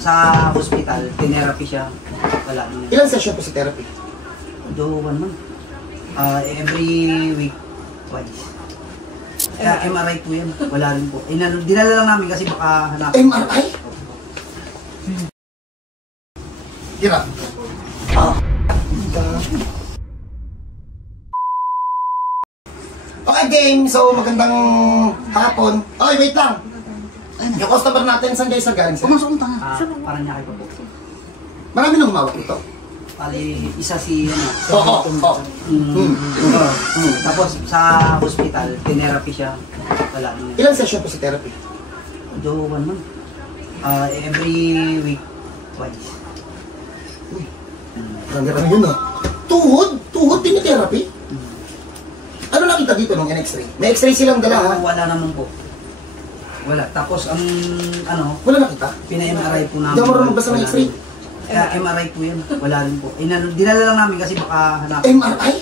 Sa hospital, therapy siya. Wala naman. Ilang session po sa therapy? Do 1 month. Every week, twice. Kaya MRI po yan. Wala rin po. Dinala lang namin kasi baka hanapin. MRI? Tira. Okay, game. So, magandang hapon. Okay, wait lang. Yung customer natin, saan kayo sa galing sila? Pumasok ang tanga. Parang niya kayo po. Marami nang humawak ito. Pali, isa si, Oo. Tapos sa hospital, therapy siya. Wala naman. Ilang session po sa therapy? Do 1 month. Every week, twice. Marami yun ah. Tuhod? Tuhod din yung therapy? Ano nakita dito nung X-ray? May X-ray silang dala ha? Wala naman po. Wala. Tapos ang wala nakita? pina-MRI po namin. Hindi ako marunong basta ng X-ray. Kaya MRI po yan. Wala rin po. Dinala lang namin kasi baka hanapin. MRI?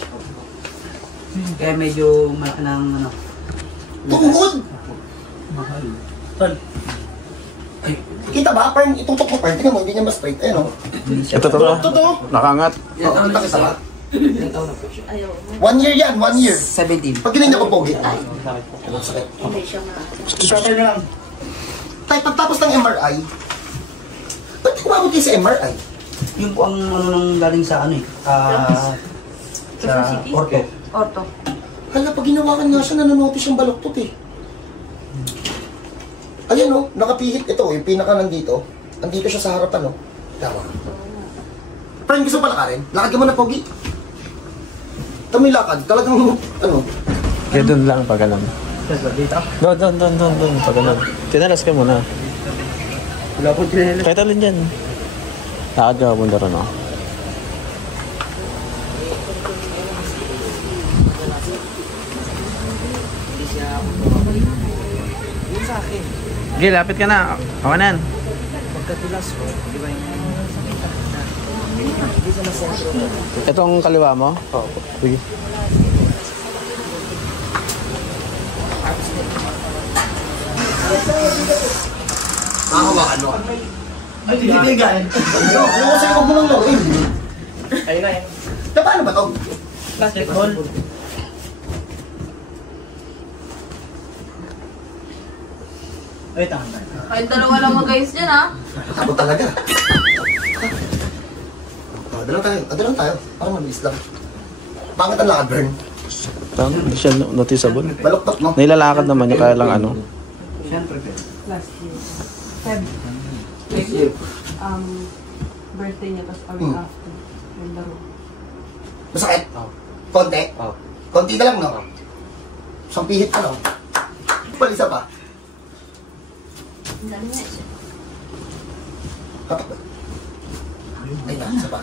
Kaya medyo malaki ng Tuhod? mahal. Ay, kita ba? Parang itutok mo parang. Tingnan mo, hindi niya ma-straight. Ayun o. Ito. Nakangat. Kita kita ba? 1 year yan, 1 year. 17. Pag ginanya ko pogi. Ano sakit? Hindi siya maaari. Stretcher na lang. Tay, pagtapos ng MRI, ba't di kumabot kayo sa MRI? Yun po ang nung galing sa sa ortho. Orto. Hala, pag ginawakan nga siya, nanonotice yung baloktot eh. Ayan o, nakapihit. Ito, yung pinaka nandito. Nandito siya sa harapan o. Tawa. Parang gusto pala ka rin. Lakad ka muna, pogi. Ito may lakad. Talagang, Kaya doon lang pag alam. Dito? Doon, pag alam. Tinalas ka muna. Wala po tinalas. Kahit alin dyan. Lakad ka punta rin o. Sige, lapit ka na. Okay na yan. Pagkatulas ko, di ba yung Itong kaliwa mo? Oo. Sige. Nakahawakan mo. ay, titigain. Yung kasi huwag mo lang lawin. Ayun na yun. Paano ba ito? Basketball. Ay, tama. Kahit dalawa lang mag-ayos dyan, ha? Takot talaga. Adalang tayo. Parang mabilis lang. Bakit ang lakad, Bern? Hindi siya noticeable. Baloktot mo. Nailalakad naman niya kaya lang ano. Siyempre, Last year. Feb. Birthday niya, tapos a week after. Yung laro. Masakit? Konti? Konti na lang, no? Isang pihit ka, no? Palisa pa. Ang dami nga siya. Kapak ba? Ay na, isa pa.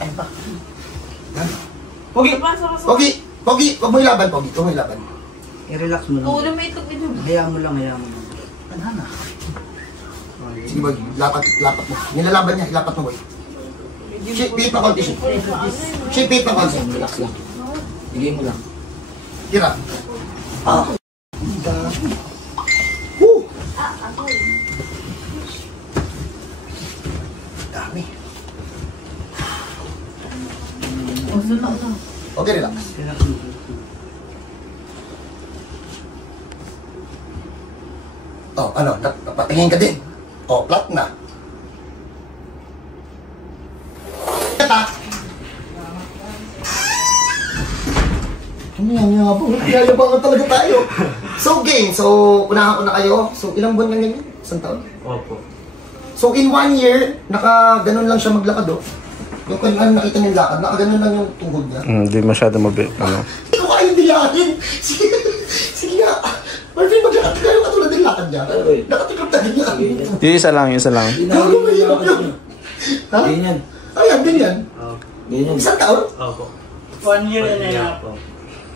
Ay pa. Pogi! Pogi! Pogi! Huwag mo ilaban, Pogi. Huwag mo ilaban. i-relax mo lang. Ulo may itlog ito. Hayaan mo lang, hayaan mo lang. Banana. Sige, boy. Lapat mo. Nilalaban niya. Lapat mo, boy. Shape, beat pa konti. Shape, beat pa konti. Relax lang. Bigay mo lang. Tira. Woo! Dami. Okay, relax. Relax mo. Oh, ano? Napatingin ka din. Oh, flat na. Kata. Ano yan nga po? Yayabangan talaga tayo. So, game. So, unahan ko na kayo. So, ilang buwan lang ganyan? Isang taon? Opo. So, in 1 year, naka-ganon lang siya maglakad, oh. Yung kanyang nakita niyo yung lakad, naka-ganon lang yung tuhod niya. Hindi masyado ano. Hindi ko kayang dilahin. Sige nga. Marvin, maglakad kayo katulad ng lakad niya. Nakatikap na din niya. Yung isa lang. Gago, mahirap yun. Ha? Ganyan. Ayan, ganyan. Ganyan. Isang taon? Opo. 1 year na yan po.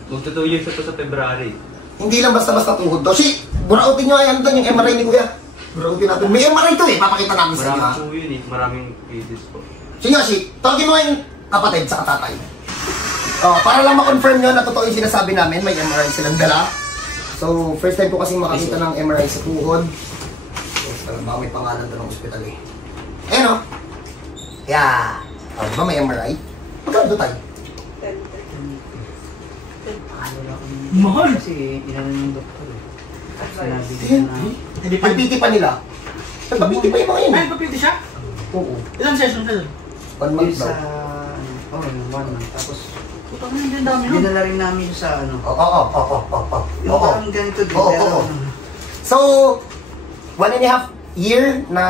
Magto 2 years na to sa February. Hindi lang basta-basta tuhod to. Si, burautin nyo ay ano doon yung MRI ni Kuya. Burautin natin. May MRI to eh. Papakita namin sa inyo ha. Maraming po yun eh. Maraming cases po. Sige nga, si, tawagin mo yung kapatid sa katatay. Oh, para lang ma-confirm nyo na totoo yung sinasabi namin, may MRI silang dala. So, first time po kasi makakita ng MRI sa tuhod. Pero baka may pangalan doon ng ospital eh. Ayan o. Yeah. Di ba may MRI? Magkano tayo? Mahal! Kasi inano ng doktor eh. Sinabi ko na... Nagpiti pa nila. Nagpapiti pa yung mga yun. Ay, papiti siya? Oo. Ilang session ka doon? 1 month Sa... daw. Oo, yung 1 month. Tapos... Putang na, hindi dami nun. Dinala rin namin sa ano... Oo. Yung parang ganito din. Oo. Pero... So, 1.5 year na...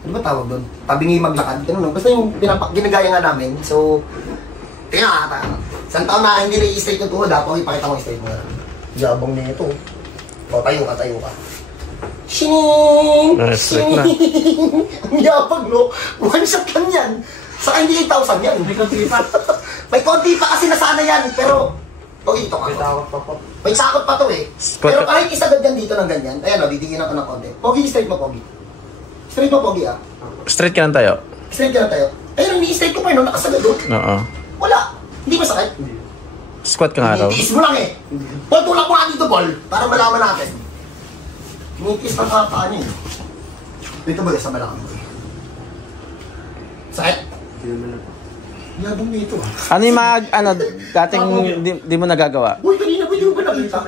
Ano ba tawag doon? Tabingi maglakad. Ganun, no? Basta yung ginagaya nga namin. So, kaya isang taon na hindi na-i-straight yung tuhod. Ako, ipakita mo i-straight mo na. Yabang na ito. O, tayo ka. Shing! Straight na. Ang yabang, no? 1 shot lang yan. Saka hindi 8,000 yan. May konti pa. May konti pa kasi nasana yan. Pero, ito ka. May sakot pa to eh. Pero kahit isagad yan dito ng ganyan, ayan o, didigin ako ng konti. Pogi, straight mo, Pogi. Straight mo, Pogi ah. Straight ka lang tayo. Straight ka na tayo. Ayun, ni-straight ko pa yun, nakasagad doon. Oo. Wala. Hindi masakit. Squat ka nga raw. Tinitiis mo lang eh. Paul, tulak mo nga dito, Paul. Para malaman natin. Tinitiis ng kaka niya eh. Dito ba, sa balakang mo. Sakit? Yabang nito ah. Ano yung mga, dating di mo nagagawa? Uy, kanina ba yung ba nakita?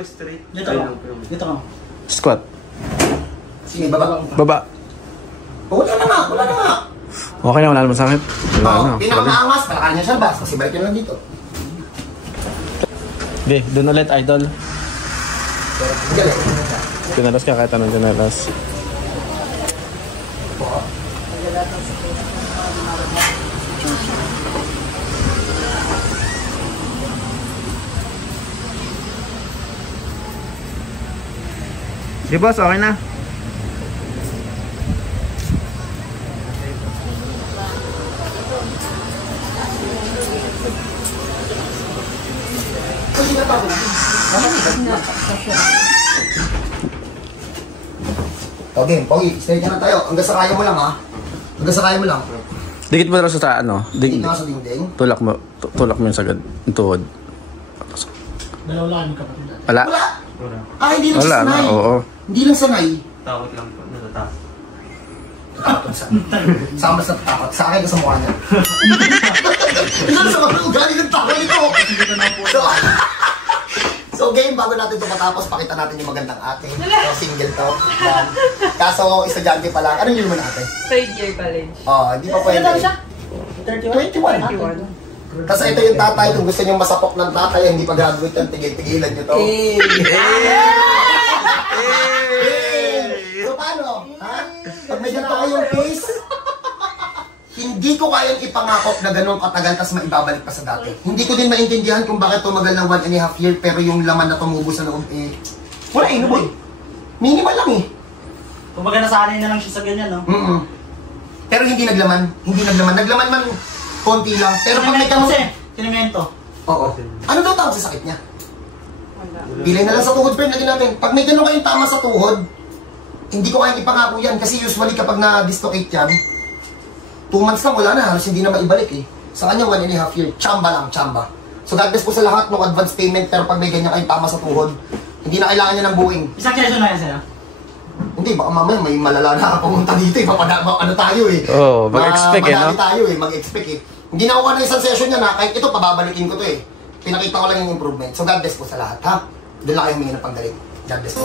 Dito ka. Squat. Sige, baba. Baba. Wala na nga. Okay na, wala naman sakit. Wala na. Oo, pinakamaangas, palakaran niya siya bas, kasi balik niya lang dito. Di, doon ulit, idol. Galing. Tinalas ka kahit anong tinalas. Di boss, okay na. Okay, Pogi, stay ka na tayo. Hanggang sa kaya mo lang ha. Hanggang sa kaya mo lang. Dikit mo na sa Dito nga sa dingding. tulak mo yung sagad, yung tuhod. Dalawa lang yung kapatid. Wala. Wala. Ah, hindi lang Wala siya na, sanay. oo. Hindi lang sanay. Takot lang po, natatakot. Takot saan? Saan ba sa takot? Sa akin o sa mukha niya? Ano sa mga ugali ng takot nito? So game, bago natin ito matapos, pakita natin yung magandang ate. So, single to. Yan. Kaso, estudyante pa lang. Anong yun mo natin? 3rd year college. Hindi pa pwede. 21. Kasi ito yung tatay, kung gusto nyo masapok ng tatay, hindi pa graduate yan, tigil-tigilan nyo to. So paano? Ha? Pag may ganito kayong face, hindi ko kayang ipangakop na ganun katagal tas maibabalik pa sa dati. Hindi ko din maintindihan kung bakit tumagal ng 1.5 year pero yung laman na tumubo sa loob wala eh, no boy? Minimal lang eh. Kumbaga nasanay na lang siya sa ganyan, no? Pero hindi naglaman. Naglaman man konti lang. Pero pag may kamot... Sinimento. Oo. Ano daw tawag sa sakit niya? Pilay na lang sa tuhod, friend. Lagyan natin. Pag may ganun kayong tama sa tuhod, hindi ko kayang ipangako yan. Kasi usually kapag na-dislocate yan, 2 months lang, wala na. Halos hindi na maibalik eh. Sa kanya, 1.5 year. Chamba lang, chamba. So God bless po sa lahat ng advance payment. Pero pag may ganyan kayong tama sa tuhod, hindi na kailangan niya ng buuing. Isang session na yan sa'yo? Hindi, baka mamaya may malala na pumunta dito eh. Ano tayo eh. Oo, mag-expect eh, no? Madami tayo eh, mag-expect eh. Hindi na ako na isang session niya na, kahit ito, pababalikin ko to eh. Pinakita ko lang yung improvement. So God bless po sa lahat, ha? Doon lang kayo humingi ng panggaling. God bless po.